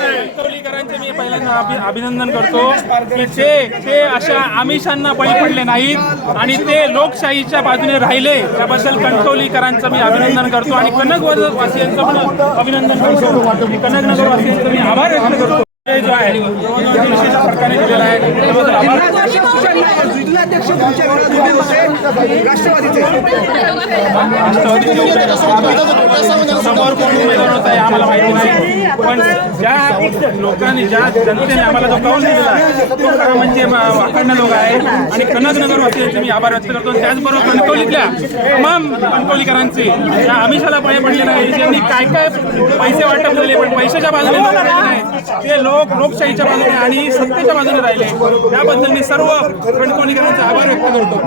कणकवलीकरांचे मी पहिल्यांदा अभिनंदन करतो की ते अशा आमिषांना बळी पडले नाहीत आणि ते लोकशाहीच्या बाजूने राहिले, त्याबद्दल कणकवलीकरांचं मी अभिनंदन करतो आणि कनकवासियांचं पण अभिनंदन करतो. कनकनगरवासियांचं मी आभार व्यक्त करतो. जो आहे विशेष सरकारने दिलेला आहे त्याबद्दल आभार. समोर कोण उमेदवार होता आम्हाला माहिती नाही, पण ज्या लोकांनी ज्या जनतेने आम्हाला जो कौल दिलेला तो खरं म्हणजे वाकडणं लोक आहे आणि कनकनगरवासियांचे मी आभार व्यक्त करतो. त्याचबरोबर कणकवलीतल्या तमाम कणकवलीकरांचे त्या आमिषाला बळी पडले नाही, ज्यांनी काय काय पैसे वाटप झाले पण पैशाच्या बाजूने नाही, ते लोकशाहीच्या बाजूने आणि सत्तेच्या बाजूने राहिले, त्याबद्दल मी सर्व कणकवलीकरांचा आभार व्यक्त करतो.